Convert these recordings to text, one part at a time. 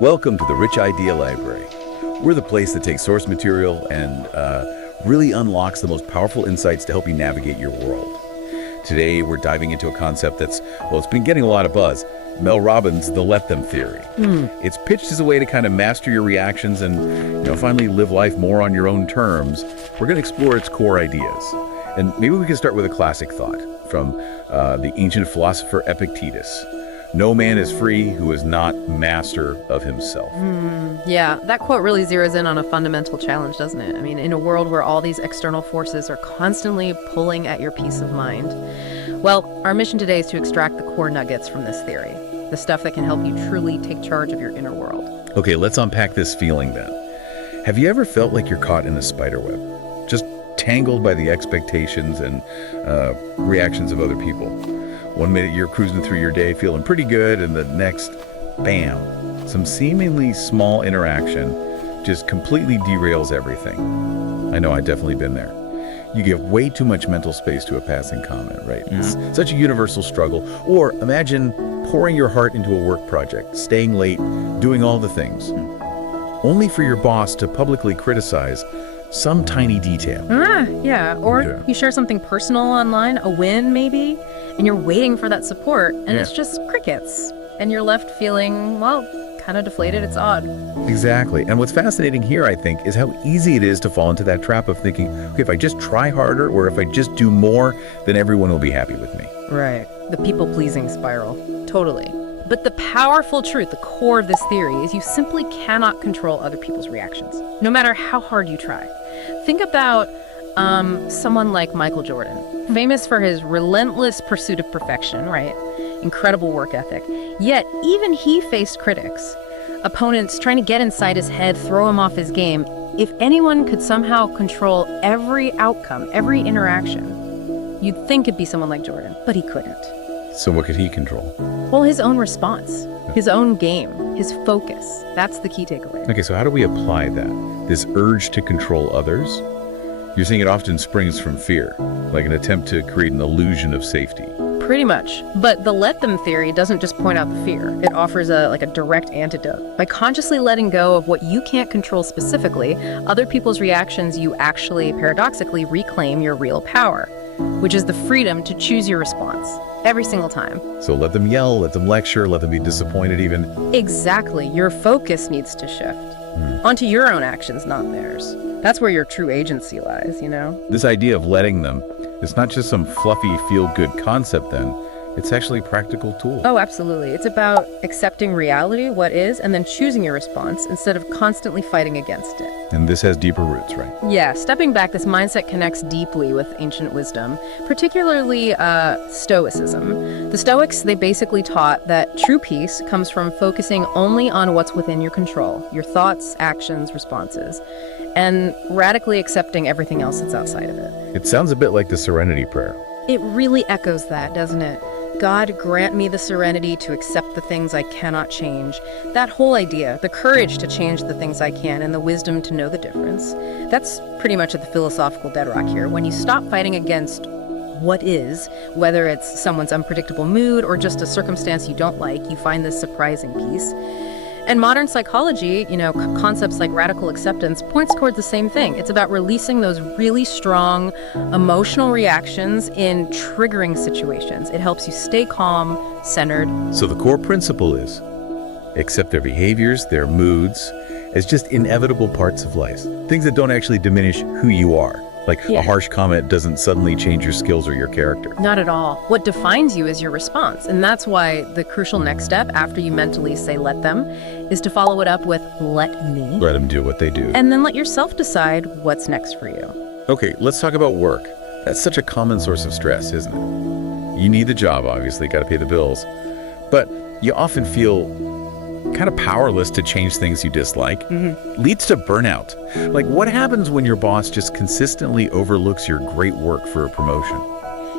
Welcome to the Rich Idea Library. We're the place that takes source material and really unlocks the most powerful insights to help you navigate your world. Today, we're diving into a concept that's, well, it's been getting a lot of buzz. Mel Robbins' The Let Them Theory. It's pitched as a way to kind of master your reactions and, finally live life more on your own terms. We're going to explore its core ideas. And maybe we can start with a classic thought from the ancient philosopher Epictetus. No man is free who is not master of himself. Yeah, that quote really zeroes in on a fundamental challenge, doesn't it? I mean, in a world where all these external forces are constantly pulling at your peace of mind. Well, our mission today is to extract the core nuggets from this theory, the stuff that can help you truly take charge of your inner world. Okay, let's unpack this feeling then. Have you ever felt like you're caught in a spider web? Just tangled by the expectations and reactions of other people? One minute you're cruising through your day feeling pretty good, and the next, bam, some seemingly small interaction just completely derails everything. I know I've definitely been there. You give way too much mental space to a passing comment, right? Yeah. It's such a universal struggle. Or imagine pouring your heart into a work project, staying late, doing all the things, only for your boss to publicly criticize some tiny detail. Or you share something personal online, a win maybe, and you're waiting for that support, and it's just crickets. And you're left feeling, well, kind of deflated. It's odd. Exactly. And what's fascinating here, I think, is how easy it is to fall into that trap of thinking, okay, if I just try harder or if I just do more, then everyone will be happy with me. Right. The people-pleasing spiral. Totally. But the powerful truth, the core of this theory, is you simply cannot control other people's reactions, no matter how hard you try. Think about someone like Michael Jordan, famous for his relentless pursuit of perfection, right? Incredible work ethic. Yet, even he faced critics, opponents trying to get inside his head, throw him off his game. If anyone could somehow control every outcome, every interaction, you'd think it'd be someone like Jordan, but he couldn't. So what could he control? Well, his own response, his own game, his focus. That's the key takeaway. Okay, so how do we apply that? This urge to control others? You're saying it often springs from fear, like an attempt to create an illusion of safety. Pretty much. But the let them theory doesn't just point out the fear. It offers a direct antidote. By consciously letting go of what you can't control specifically, other people's reactions, you actually, paradoxically, reclaim your real power, which is the freedom to choose your response every single time. So let them yell, let them lecture, let them be disappointed even. Exactly. Your focus needs to shift onto your own actions, not theirs. That's where your true agency lies, This idea of letting them, it's not just some fluffy feel-good concept then. It's actually a practical tool. Oh, absolutely. It's about accepting reality, what is, and then choosing your response instead of constantly fighting against it. And this has deeper roots, right? Yeah, stepping back, this mindset connects deeply with ancient wisdom, particularly Stoicism. The Stoics, they basically taught that true peace comes from focusing only on what's within your control, your thoughts, actions, responses, and radically accepting everything else that's outside of it. It sounds a bit like the Serenity Prayer. It really echoes that, doesn't it? God, grant me the serenity to accept the things I cannot change. That whole idea, the courage to change the things I can and the wisdom to know the difference, that's pretty much at the philosophical bedrock here. When you stop fighting against what is, whether it's someone's unpredictable mood or just a circumstance you don't like, you find this surprising peace. And modern psychology, concepts like radical acceptance points toward the same thing. It's about releasing those really strong emotional reactions in triggering situations. It helps you stay calm, centered. So the core principle is accept their behaviors, their moods, as just inevitable parts of life. Things that don't actually diminish who you are. Like a harsh comment doesn't suddenly change your skills or your character. Not at all. What defines you is your response. And that's why the crucial next step after you mentally say let them is to follow it up with let me. Let them do what they do. And then let yourself decide what's next for you. Okay, let's talk about work. That's such a common source of stress, isn't it? You need the job, obviously, got to pay the bills. But you often feel kind of powerless to change things you dislike. Leads to burnout. Like, what happens when your boss just consistently overlooks your great work for a promotion?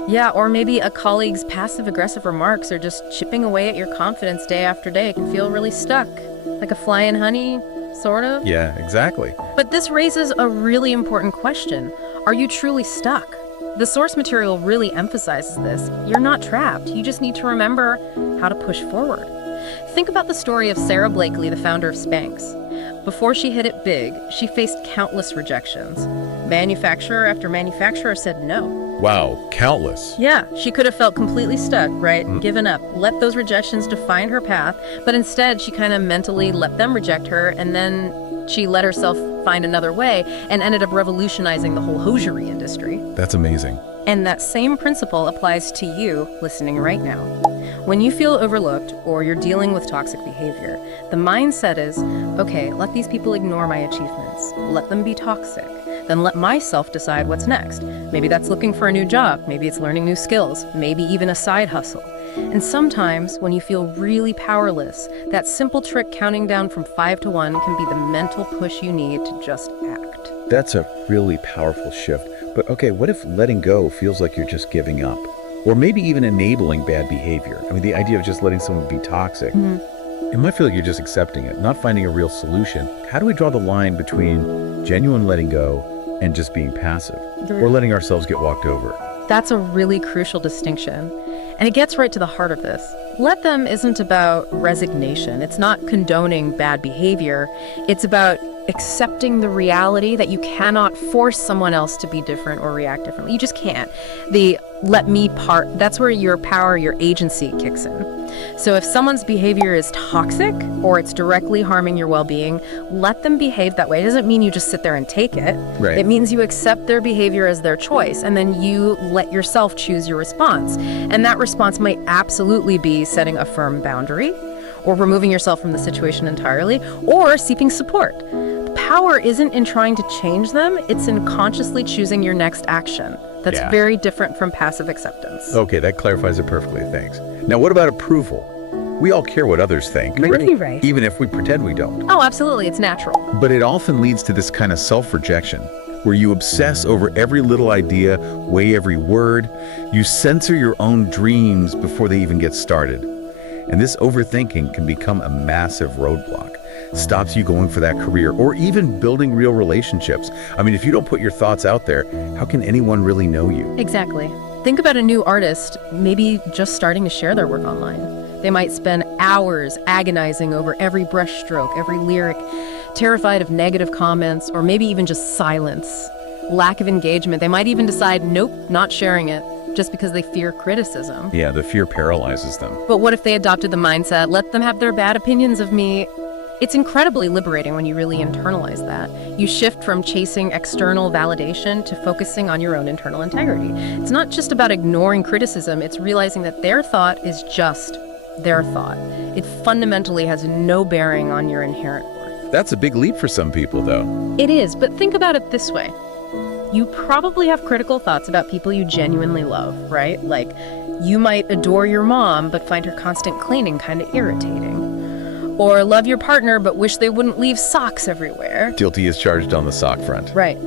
Yeah, or maybe a colleague's passive-aggressive remarks are just chipping away at your confidence day after day. It can feel really stuck, like a fly in honey, sort of. Yeah, exactly. But this raises a really important question. Are you truly stuck? The source material really emphasizes this. You're not trapped. You just need to remember how to push forward. Think about the story of Sarah Blakely, the founder of Spanx. Before she hit it big, she faced countless rejections. Manufacturer after manufacturer said no. Wow, countless. Yeah, she could have felt completely stuck, right? Given up. Let those rejections define her path, but instead she kind of mentally let them reject her, and then she let herself find another way and ended up revolutionizing the whole hosiery industry. That's amazing. And that same principle applies to you listening right now. When you feel overlooked or you're dealing with toxic behavior, the mindset is, okay, let these people ignore my achievements. Let them be toxic. Then let myself decide what's next. Maybe that's looking for a new job. Maybe it's learning new skills. Maybe even a side hustle. And sometimes when you feel really powerless, that simple trick counting down from 5 to 1 can be the mental push you need to just act. That's a really powerful shift. But okay, what if letting go feels like you're just giving up? Or maybe even enabling bad behavior? I mean, the idea of just letting someone be toxic, it might feel like you're just accepting it, not finding a real solution. How do we draw the line between genuine letting go and just being passive? Or letting ourselves get walked over? That's a really crucial distinction. And it gets right to the heart of this. Let them isn't about resignation. It's not condoning bad behavior. It's about accepting the reality that you cannot force someone else to be different or react differently. You just can't. The let me part, that's where your power, your agency kicks in. So if someone's behavior is toxic or it's directly harming your well-being, let them behave that way. It doesn't mean you just sit there and take it. Right. It means you accept their behavior as their choice, and then you let yourself choose your response. And that response might absolutely be setting a firm boundary, or removing yourself from the situation entirely, or seeking support. Power isn't in trying to change them, it's in consciously choosing your next action. That's very different from passive acceptance. Okay, that clarifies it perfectly, thanks. Now, what about approval? We all care what others think. Right. Even if we pretend we don't. Oh, absolutely, it's natural. But it often leads to this kind of self-rejection, where you obsess over every little idea, weigh every word. You censor your own dreams before they even get started. And this overthinking can become a massive roadblock. Stops you going for that career or even building real relationships. I mean, if you don't put your thoughts out there, how can anyone really know you? Exactly. Think about a new artist, maybe just starting to share their work online. They might spend hours agonizing over every brushstroke, every lyric, terrified of negative comments, or maybe even just silence, lack of engagement. They might even decide, nope, not sharing it, just because they fear criticism. Yeah, the fear paralyzes them. But what if they adopted the mindset, let them have their bad opinions of me? It's incredibly liberating when you really internalize that. You shift from chasing external validation to focusing on your own internal integrity. It's not just about ignoring criticism, it's realizing that their thought is just their thought. It fundamentally has no bearing on your inherent worth. That's a big leap for some people, though. It is, but think about it this way. You probably have critical thoughts about people you genuinely love, right? Like, you might adore your mom, but find her constant cleaning kind of irritating. Or love your partner, but wish they wouldn't leave socks everywhere. Guilty as charged on the sock front. Right.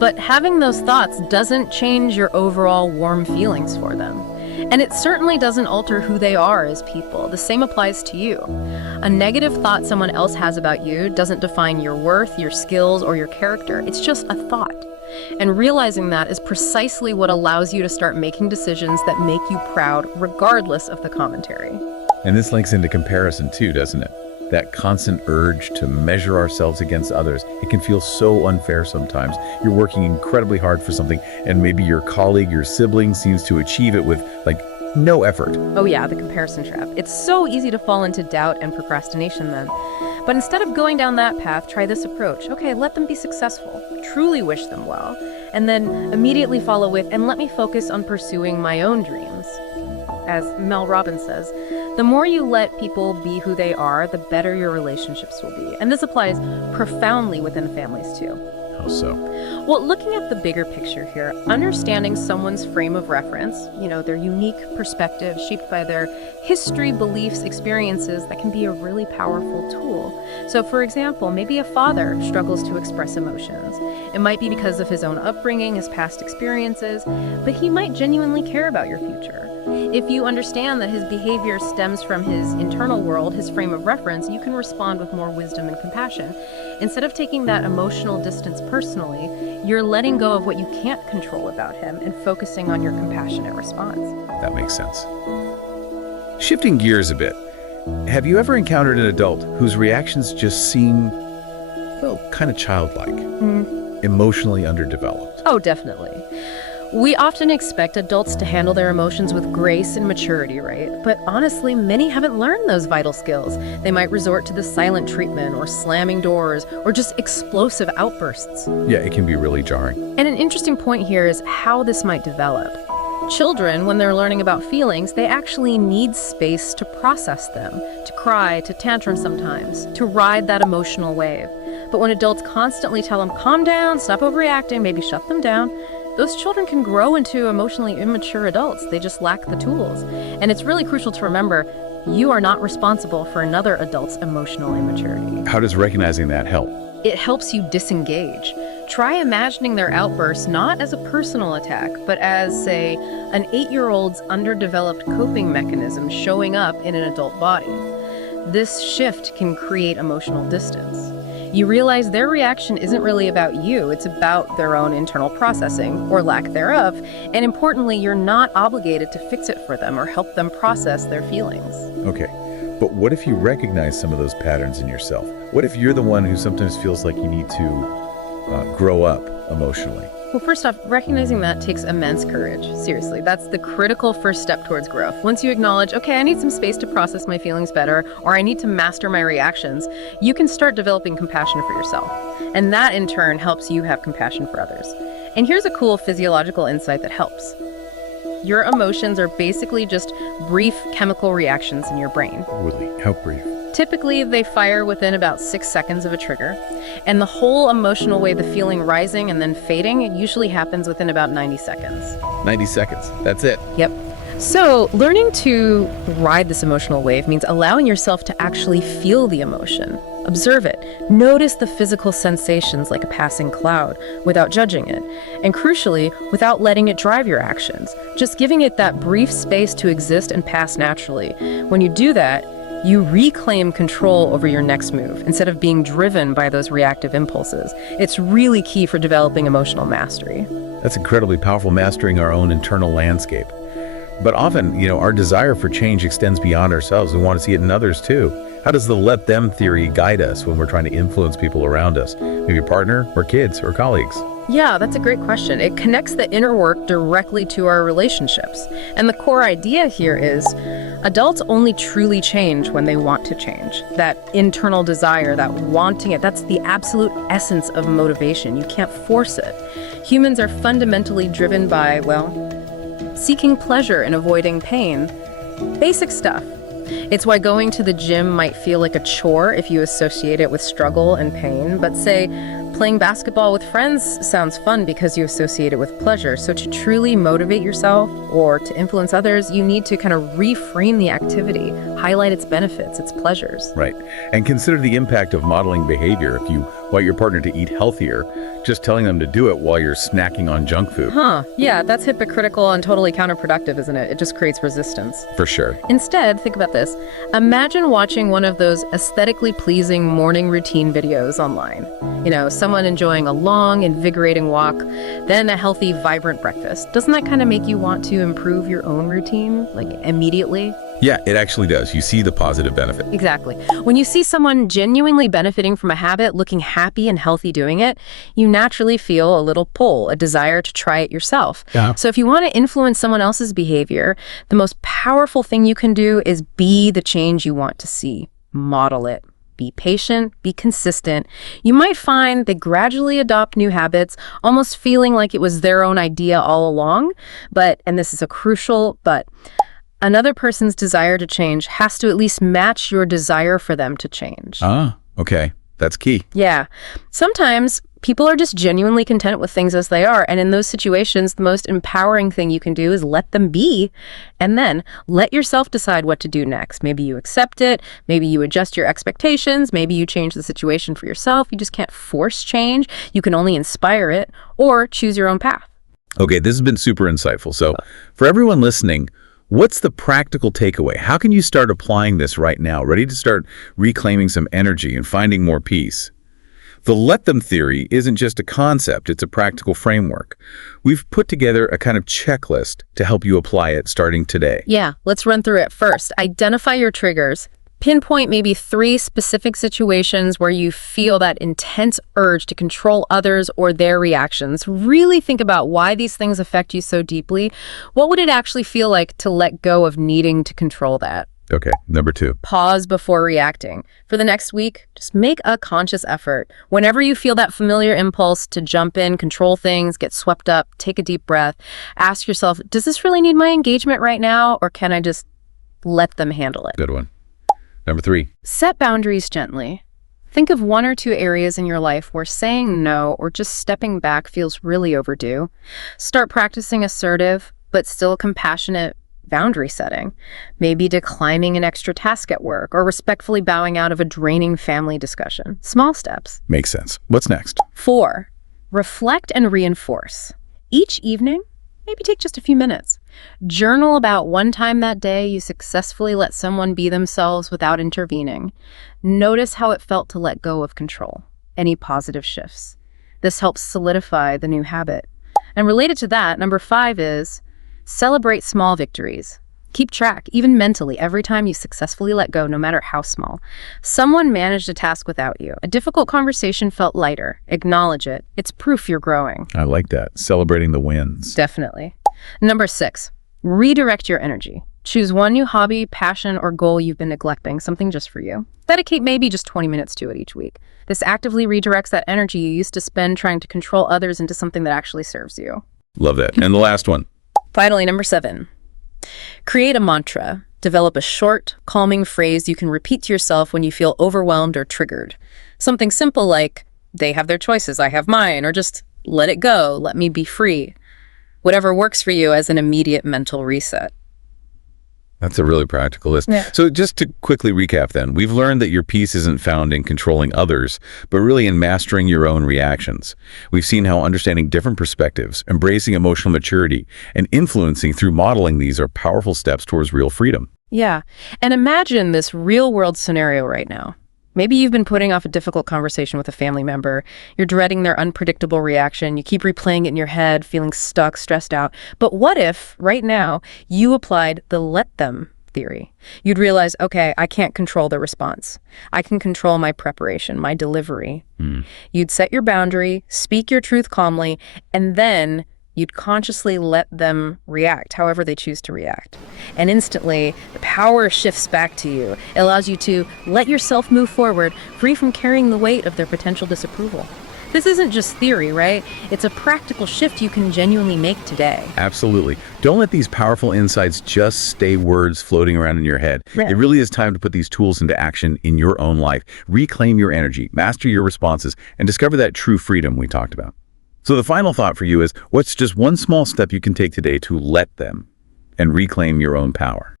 But having those thoughts doesn't change your overall warm feelings for them. And it certainly doesn't alter who they are as people. The same applies to you. A negative thought someone else has about you doesn't define your worth, your skills, or your character. It's just a thought. And realizing that is precisely what allows you to start making decisions that make you proud, regardless of the commentary. And this links into comparison too, doesn't it? That constant urge to measure ourselves against others. It can feel so unfair sometimes. You're working incredibly hard for something, and maybe your colleague, your sibling seems to achieve it with, no effort. Oh yeah, the comparison trap. It's so easy to fall into doubt and procrastination then. But instead of going down that path, try this approach. Okay, let them be successful. Truly wish them well. And then immediately follow with, and let me focus on pursuing my own dreams. As Mel Robbins says, the more you let people be who they are, the better your relationships will be. And this applies profoundly within families too. How so? Well, looking at the bigger picture here, understanding someone's frame of reference, their unique perspective shaped by their history, beliefs, experiences, that can be a really powerful tool. So for example, maybe a father struggles to express emotions. It might be because of his own upbringing, his past experiences, but he might genuinely care about your future. If you understand that his behavior stems from his internal world, his frame of reference, you can respond with more wisdom and compassion. Instead of taking that emotional distance personally, you're letting go of what you can't control about him and focusing on your compassionate response. That makes sense. Shifting gears a bit, Have you ever encountered an adult whose reactions just seem, well, kind of childlike, emotionally underdeveloped? Oh, definitely. We often expect adults to handle their emotions with grace and maturity, right? But honestly, many haven't learned those vital skills. They might resort to the silent treatment or slamming doors or just explosive outbursts. Yeah, it can be really jarring. And an interesting point here is how this might develop. Children, when they're learning about feelings, they actually need space to process them, to cry, to tantrum sometimes, to ride that emotional wave. But when adults constantly tell them, calm down, stop overreacting, maybe shut them down, those children can grow into emotionally immature adults. They just lack the tools. And it's really crucial to remember, you are not responsible for another adult's emotional immaturity. How does recognizing that help? It helps you disengage. Try imagining their outbursts not as a personal attack, but as, say, an 8-year-old's underdeveloped coping mechanism showing up in an adult body. This shift can create emotional distance. You realize their reaction isn't really about you, it's about their own internal processing, or lack thereof, and importantly, you're not obligated to fix it for them or help them process their feelings. Okay, but what if you recognize some of those patterns in yourself? What if you're the one who sometimes feels like you need to grow up emotionally? Well, first off, recognizing that takes immense courage. Seriously, that's the critical first step towards growth. Once you acknowledge, okay, I need some space to process my feelings better, or I need to master my reactions, you can start developing compassion for yourself. And that, in turn, helps you have compassion for others. And here's a cool physiological insight that helps. Your emotions are basically just brief chemical reactions in your brain. Really? How brief? Typically, they fire within about 6 seconds of a trigger, and the whole emotional wave, the feeling rising and then fading, it usually happens within about 90 seconds. 90 seconds. That's it. Yep. So, learning to ride this emotional wave means allowing yourself to actually feel the emotion. Observe it. Notice the physical sensations like a passing cloud without judging it. And crucially, without letting it drive your actions. Just giving it that brief space to exist and pass naturally. When you do that, you reclaim control over your next move instead of being driven by those reactive impulses. It's really key for developing emotional mastery. That's incredibly powerful, mastering our own internal landscape. But often, our desire for change extends beyond ourselves. We want to see it in others too. How does the let them theory guide us when we're trying to influence people around us? Maybe a partner or kids or colleagues? Yeah, that's a great question. It connects the inner work directly to our relationships. And the core idea here is adults only truly change when they want to change. That internal desire, that wanting it, that's the absolute essence of motivation. You can't force it. Humans are fundamentally driven by, seeking pleasure and avoiding pain. Basic stuff. It's why going to the gym might feel like a chore if you associate it with struggle and pain, but say, playing basketball with friends sounds fun because you associate it with pleasure. So to truly motivate yourself or to influence others, you need to kind of reframe the activity, highlight its benefits, its pleasures. Right. And consider the impact of modeling behavior. If you want your partner to eat healthier, just telling them to do it while you're snacking on junk food. Yeah, that's hypocritical and totally counterproductive, isn't it? It just creates resistance. For sure. Instead, think about this. Imagine watching one of those aesthetically pleasing morning routine videos online. Someone enjoying a long, invigorating walk, then a healthy, vibrant breakfast. Doesn't that kind of make you want to improve your own routine, immediately? Yeah, it actually does. You see the positive benefit. Exactly. When you see someone genuinely benefiting from a habit, looking happy and healthy doing it, you naturally feel a little pull, a desire to try it yourself. Yeah. So if you want to influence someone else's behavior, the most powerful thing you can do is be the change you want to see. Model it. Be patient, be consistent. You might find they gradually adopt new habits, almost feeling like it was their own idea all along. And this is a crucial but, another person's desire to change has to at least match your desire for them to change. Okay. That's key. Yeah. Sometimes people are just genuinely content with things as they are. And in those situations, the most empowering thing you can do is let them be. And then let yourself decide what to do next. Maybe you accept it. Maybe you adjust your expectations. Maybe you change the situation for yourself. You just can't force change. You can only inspire it or choose your own path. Okay, this has been super insightful. So for everyone listening, what's the practical takeaway? How can you start applying this right now, ready to start reclaiming some energy and finding more peace? The let them theory isn't just a concept, it's a practical framework. We've put together a kind of checklist to help you apply it starting today. Yeah, let's run through it. First, identify your triggers. Pinpoint maybe 3 specific situations where you feel that intense urge to control others or their reactions. Really think about why these things affect you so deeply. What would it actually feel like to let go of needing to control that? Okay, number 2. Pause before reacting. For the next week, just make a conscious effort. Whenever you feel that familiar impulse to jump in, control things, get swept up, take a deep breath, ask yourself, does this really need my engagement right now, or can I just let them handle it? Good one. Number 3. Set boundaries gently. Think of 1 or 2 areas in your life where saying no or just stepping back feels really overdue. Start practicing assertive, but still compassionate boundary setting. Maybe declining an extra task at work or respectfully bowing out of a draining family discussion. Small steps. Makes sense. What's next? 4, reflect and reinforce. Each evening, maybe take just a few minutes. Journal about one time that day you successfully let someone be themselves without intervening. Notice how it felt to let go of control. Any positive shifts. This helps solidify the new habit. And related to that, number 5 is celebrate small victories. Keep track, even mentally, every time you successfully let go, no matter how small. Someone managed a task without you. A difficult conversation felt lighter. Acknowledge it. It's proof you're growing. I like that. Celebrating the wins. Definitely. Number 6, redirect your energy. Choose one new hobby, passion, or goal you've been neglecting, something just for you. Dedicate maybe just 20 minutes to it each week. This actively redirects that energy you used to spend trying to control others into something that actually serves you. Love that. And the last one. Finally, number 7, create a mantra. Develop a short, calming phrase you can repeat to yourself when you feel overwhelmed or triggered. Something simple like, they have their choices, I have mine, or just let it go, let me be free. Whatever works for you as an immediate mental reset. That's a really practical list. Yeah. So just to quickly recap then, we've learned that your peace isn't found in controlling others, but really in mastering your own reactions. We've seen how understanding different perspectives, embracing emotional maturity, and influencing through modeling these are powerful steps towards real freedom. Yeah. And imagine this real-world scenario right now. Maybe you've been putting off a difficult conversation with a family member. You're dreading their unpredictable reaction. You keep replaying it in your head, feeling stuck, stressed out. But what if, right now, you applied the let them theory? You'd realize, okay, I can't control the response. I can control my preparation, my delivery. You'd set your boundary, speak your truth calmly, and then you'd consciously let them react however they choose to react. And instantly, the power shifts back to you. It allows you to let yourself move forward, free from carrying the weight of their potential disapproval. This isn't just theory, right? It's a practical shift you can genuinely make today. Absolutely. Don't let these powerful insights just stay words floating around in your head. Right. It really is time to put these tools into action in your own life. Reclaim your energy, master your responses, and discover that true freedom we talked about. So the final thought for you is, what's just one small step you can take today to let them and reclaim your own power?